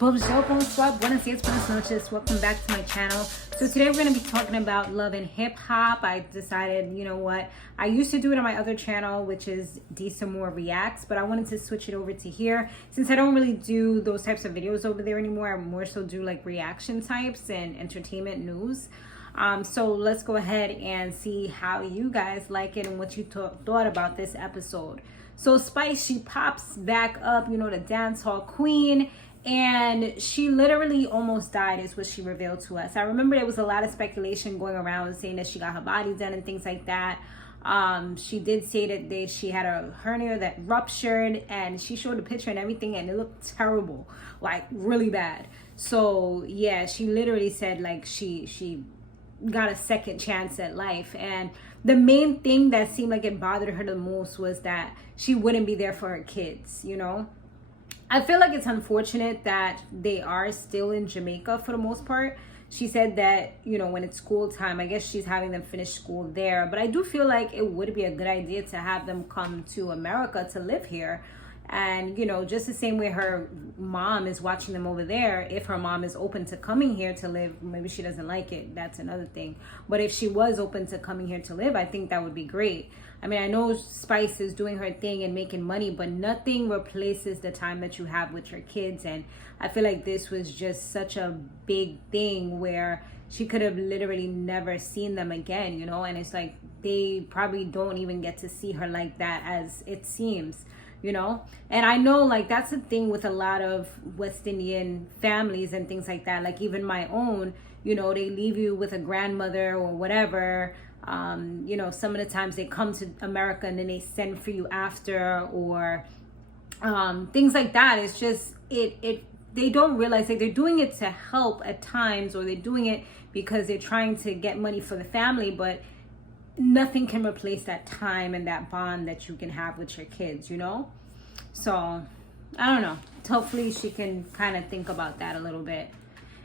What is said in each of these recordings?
Bonjour, bonsoir, buenos dias, buenas noches. Welcome back to my channel. So today we're going to be talking about love and hip hop. I decided, you know what, I used to do it on my other channel, which is D.Samore Reacts, but I wanted to switch it over to here since I don't really do those types of videos over there anymore. I more so do like reaction types and entertainment news. So let's go ahead and see how you guys like it and what you thought about this episode. So Spice, she pops back up, you know, the Dancehall Queen, and she literally almost died is what she revealed to us. I remember there was a lot of speculation going around saying that she got her body done and things like that. She did say that she had a hernia that ruptured, and she showed a picture and everything, and it looked terrible, like really bad. So yeah, she literally said like she got a second chance at life. And the main thing that seemed like it bothered her the most was that she wouldn't be there for her kids, you know. I feel like it's unfortunate that they are still in Jamaica for the most part. She said that, you know, when it's school time, I guess she's having them finish school there. But I do feel like it would be a good idea to have them come to America to live here. And, you know, just the same way her mom is watching them over there, if her mom is open to coming here to live, maybe she doesn't like it, that's another thing. But if she was open to coming here to live, I think that would be great. I mean, I know Spice is doing her thing and making money, but nothing replaces the time that you have with your kids. And I feel like this was just such a big thing where she could have literally never seen them again, you know? And it's like they probably don't even get to see her like that as it seems, you know. And I know like that's the thing with a lot of West Indian families and things like that. Like even my own, you know, they leave you with a grandmother or whatever. You know, some of the times they come to America and then they send for you after, or things like that. It's just they don't realize that they're doing it to help at times, or they're doing it because they're trying to get money for the family, but nothing can replace that time and that bond that you can have with your kids, you know. So I don't know, hopefully she can kind of think about that a little bit.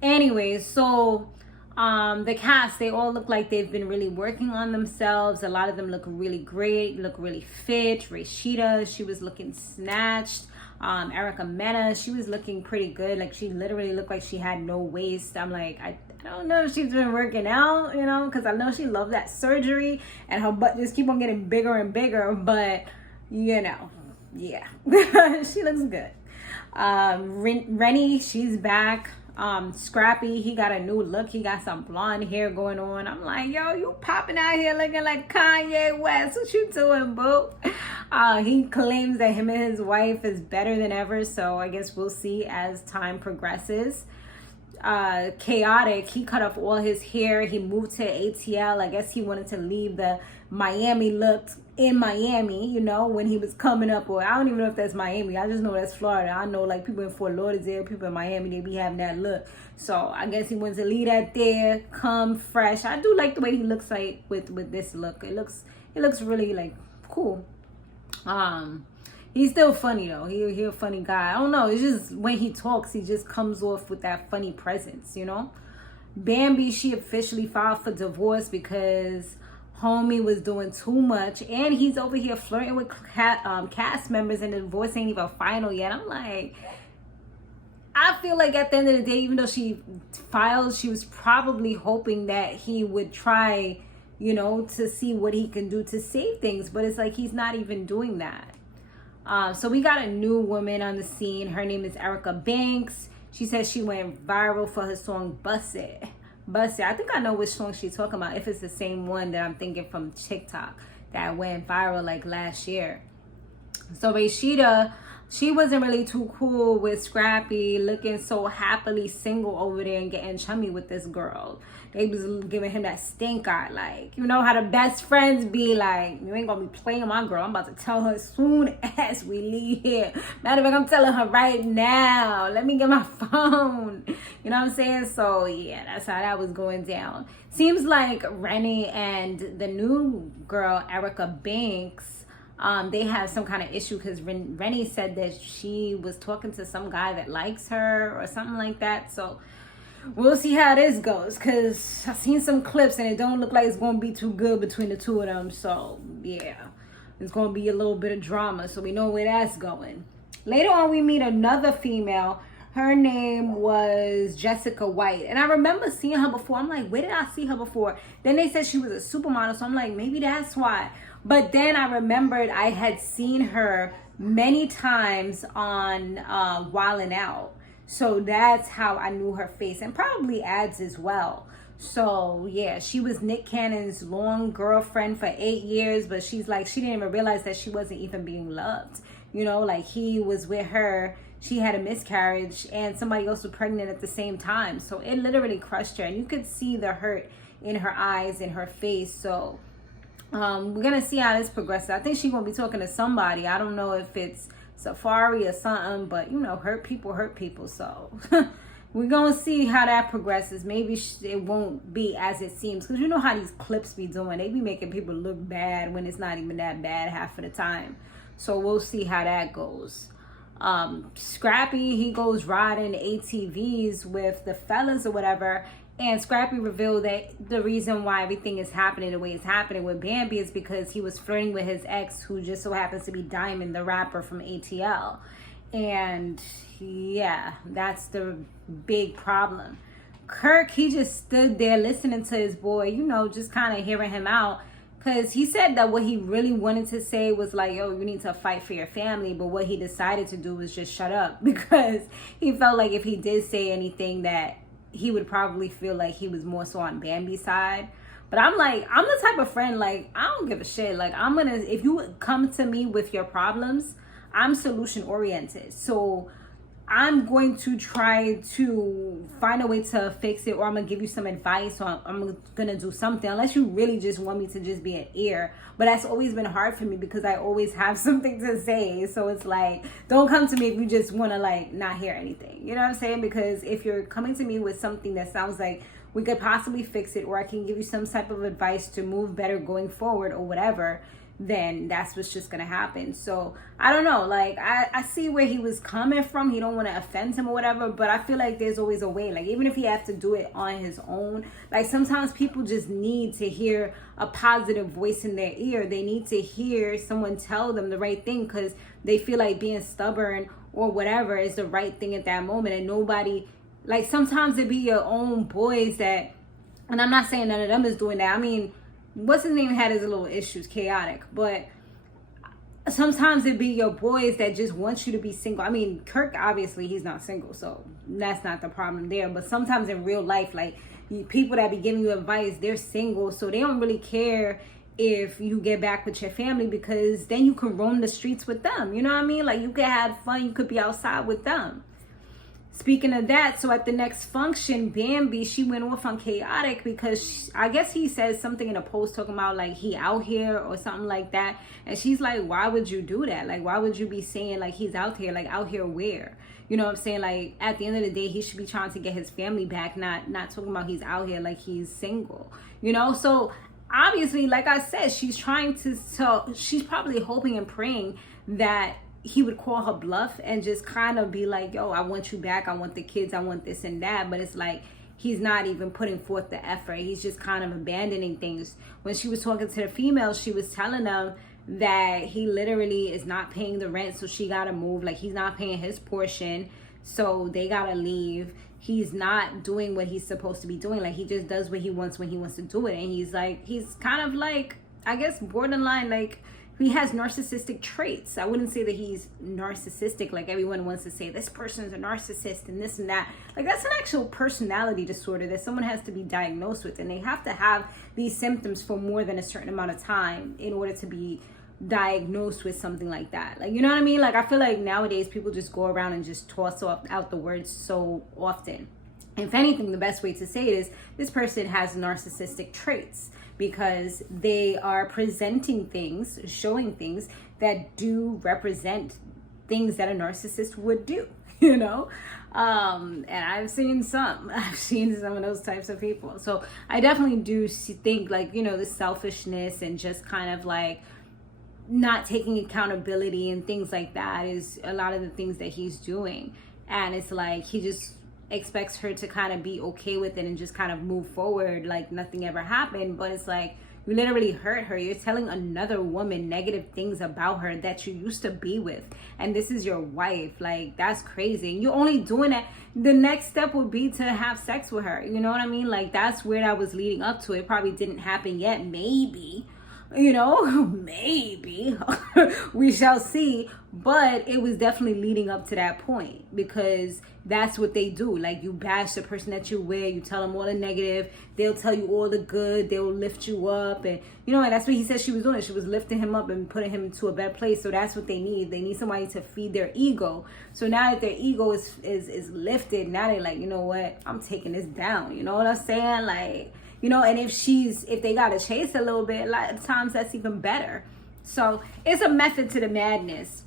Anyways, so the cast, they all look like they've been really working on themselves. A lot of them look really great, look really fit. Raasheeda, she was looking snatched. Erica, mena, she was looking pretty good. Like she literally looked like she had no waist. I'm like, I don't know if she's been working out, you know, because I know she loved that surgery and her butt just keep on getting bigger and bigger. But you know, yeah, she looks good. Renni, she's back. Scrappy, he got a new look. He got some blonde hair going on. I'm like, yo, you popping out here looking like Kanye West. What you doing, boo? He claims that him and his wife is better than ever. So I guess we'll see as time progresses. Kaotic, he cut off all his hair. He moved to ATL. I guess he wanted to leave the Miami look in Miami, you know, when he was coming up. Or I don't even know if that's Miami. I just know that's Florida. I know like people in Fort Lauderdale, people in Miami, they be having that look. So I guess he wants to leave that there, come fresh. I do like the way he looks like with this look. It looks really like cool. He's still funny though. He a funny guy. I don't know. It's just when he talks, he just comes off with that funny presence, you know. Bambi, she officially filed for divorce because homie was doing too much, and he's over here flirting with cast members, and the divorce ain't even final yet. I'm like, I feel like at the end of the day, even though she filed, she was probably hoping that he would try, you know, to see what he can do to save things. But it's like he's not even doing that. So we got a new woman on the scene. Her name is Erica Banks. She says she went viral for her song Bust It. Bust It. I think I know which song she's talking about, if it's the same one that I'm thinking from TikTok that went viral like last year. So Raasheeda, she wasn't really too cool with Scrappy looking so happily single over there and getting chummy with this girl. They was giving him that stink eye, like, you know how the best friends be like, you ain't gonna be playing my girl. I'm about to tell her as soon as we leave here. Matter of fact, I'm telling her right now. Let me get my phone. You know what I'm saying? So yeah, that's how that was going down. Seems like Renni and the new girl, Erica Banks, they have some kind of issue because Renni said that she was talking to some guy that likes her or something like that. So we'll see how this goes, because I've seen some clips and it don't look like it's going to be too good between the two of them. So yeah, it's going to be a little bit of drama. So we know where that's going. Later on, we meet another female. Her name was Jessica White. And I remember seeing her before. I'm like, where did I see her before? Then they said she was a supermodel. So I'm like, maybe that's why. But then I remembered I had seen her many times on Wild 'N Out. So that's how I knew her face, and probably ads as well. So yeah, she was Nick Cannon's long girlfriend for 8 years, but she's like, she didn't even realize that she wasn't even being loved. You know, like he was with her, she had a miscarriage, and somebody else was pregnant at the same time. So it literally crushed her, and you could see the hurt in her eyes, in her face. So we're gonna see how this progresses. I think she's gonna be talking to somebody. I don't know if it's Safari or something, but you know, hurt people. So we're gonna see how that progresses. Maybe it won't be as it seems, because you know how these clips be doing. They be making people look bad when it's not even that bad half of the time. So we'll see how that goes. Scrappy, he goes riding ATVs with the fellas or whatever, and Scrappy revealed that the reason why everything is happening the way it's happening with Bambi is because he was flirting with his ex, who just so happens to be Diamond, the rapper from ATL. And yeah, that's the big problem. Kirk, he just stood there listening to his boy, you know, just kind of hearing him out. Because he said that what he really wanted to say was like, yo, you need to fight for your family. But what he decided to do was just shut up, because he felt like if he did say anything that he would probably feel like he was more so on Bambi's side. But I'm like, I'm the type of friend, like, I don't give a shit. Like, if you come to me with your problems, I'm solution oriented. So I'm going to try to find a way to fix it, or I'm going to give you some advice, or I'm going to do something, unless you really just want me to just be an ear. But that's always been hard for me, because I always have something to say. So it's like, don't come to me if you just want to like not hear anything. You know what I'm saying? Because if you're coming to me with something that sounds like we could possibly fix it, or I can give you some type of advice to move better going forward or whatever, then that's what's just gonna happen. So I don't know, like I see where he was coming from. He don't want to offend him or whatever, but I feel like there's always a way. Like, even if he has to do it on his own, like sometimes people just need to hear a positive voice in their ear. They need to hear someone tell them the right thing, because they feel like being stubborn or whatever is the right thing at that moment. And nobody, like, sometimes it be your own boys that, and I'm not saying none of them is doing that. I mean, what's his name had his little issues, Kaotic, but sometimes it be your boys that just want you to be single. I mean, Kirk, obviously he's not single, so that's not the problem there. But sometimes in real life, like, people that be giving you advice, they're single, so they don't really care if you get back with your family, because then you can roam the streets with them. You know what I mean? Like, you could have fun, you could be outside with them. Speaking of that, so at the next function, Bambi, she went off on Kaotic, because I guess he says something in a post talking about like he out here or something like that. And she's like, why would you do that? Like, why would you be saying like he's out here? Like, out here where? You know what I'm saying? Like, at the end of the day, he should be trying to get his family back, not talking about he's out here like he's single, you know? So obviously, like I said, she's trying to, so she's probably hoping and praying that he would call her bluff and just kind of be like, yo, I want you back, I want the kids, I want this and that. But it's like, he's not even putting forth the effort. He's just kind of abandoning things. When she was talking to the females, she was telling them that he literally is not paying the rent, so she gotta move. Like, he's not paying his portion, so they gotta leave. He's not doing what he's supposed to be doing. Like, he just does what he wants when he wants to do it. And he's like, he's kind of like, I guess, borderline, like, he has narcissistic traits. I wouldn't say that he's narcissistic like everyone wants to say this person's a narcissist and this and that. Like, that's an actual personality disorder that someone has to be diagnosed with, and they have to have these symptoms for more than a certain amount of time in order to be diagnosed with something like that. Like, you know what I mean? Like, I feel like nowadays people just go around and just toss out the words so often. If anything, the best way to say it is this person has narcissistic traits, because they are presenting things, showing things that do represent things that a narcissist would do, you know? And I've seen some of those types of people. So I definitely do think, like, you know, the selfishness and just kind of like not taking accountability and things like that is a lot of the things that he's doing. And it's like, he just expects her to kind of be okay with it and just kind of move forward like nothing ever happened. But it's like, You literally hurt her. You're telling another woman negative things about her that you used to be with. And this is your wife. Like, that's crazy. And you're only doing that. The next step would be to have sex with her. You know what I mean? Like, that's where that was leading up to. It probably didn't happen yet. Maybe. You know, maybe. We shall see. But it was definitely leading up to that point, because that's what they do. Like, you bash the person that you're with, you tell them all the negative, they'll tell you all the good, they'll lift you up. And you know, and that's what he said she was doing. She was lifting him up and putting him into a better place. So that's what they need. They need somebody to feed their ego. So now that their ego is lifted, now they're like, you know what, I'm taking this down. You know what I'm saying? Like, you know, and if they gotta chase a little bit, a lot of times that's even better. So it's a method to the madness.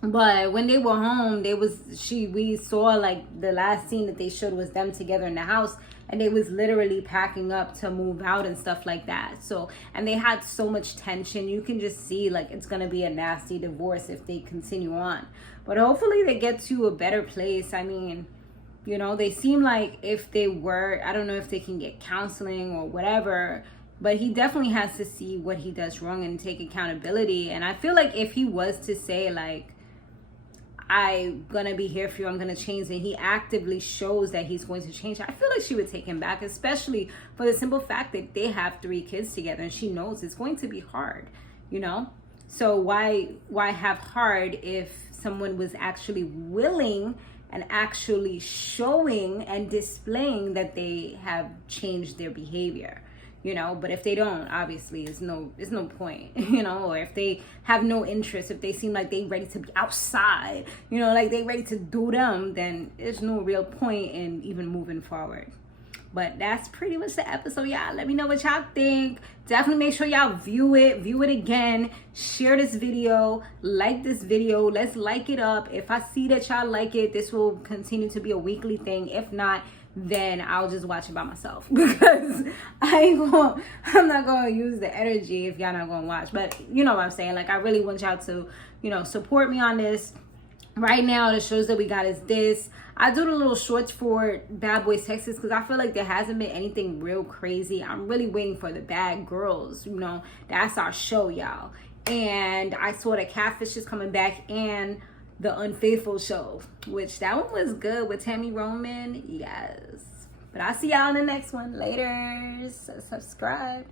But when they were home, we saw, like, the last scene that they showed was them together in the house, and they was literally packing up to move out and stuff like that. So, and they had so much tension. You can just see, like, it's gonna be a nasty divorce if they continue on. But hopefully they get to a better place. I mean, you know, they seem like if they were, I don't know if they can get counseling or whatever, but he definitely has to see what he does wrong and take accountability. And I feel like if he was to say, like, I'm gonna be here for you, I'm gonna change, and he actively shows that he's going to change, I feel like she would take him back, especially for the simple fact that they have 3 kids together, and she knows it's going to be hard, you know? So why have hard if someone was actually willing and actually showing and displaying that they have changed their behavior? You know, but if they don't, obviously it's no point, you know, or if they have no interest, if they seem like they ready to be outside, you know, like they ready to do them, then there's no real point in even moving forward. But that's pretty much the episode, y'all. Let me know what y'all think. Definitely make sure y'all view it again, share this video, like this video, let's like it up. If I see that y'all like it, this will continue to be a weekly thing. If not, then I'll just watch it by myself, because I'm not gonna use the energy if y'all not gonna watch. But you know what I'm saying, like, I really want y'all to, you know, support me on this. Right now the shows that we got is this. I do the little shorts for Bad Boys Texas because I feel like there hasn't been anything real crazy. I'm really waiting for the Bad Girls, you know, that's our show, y'all. And I saw that Catfish is coming back, and the Unfaithful show, which that one was good with Tammy Roman. Yes. But I'll see y'all in the next one. Later. Subscribe.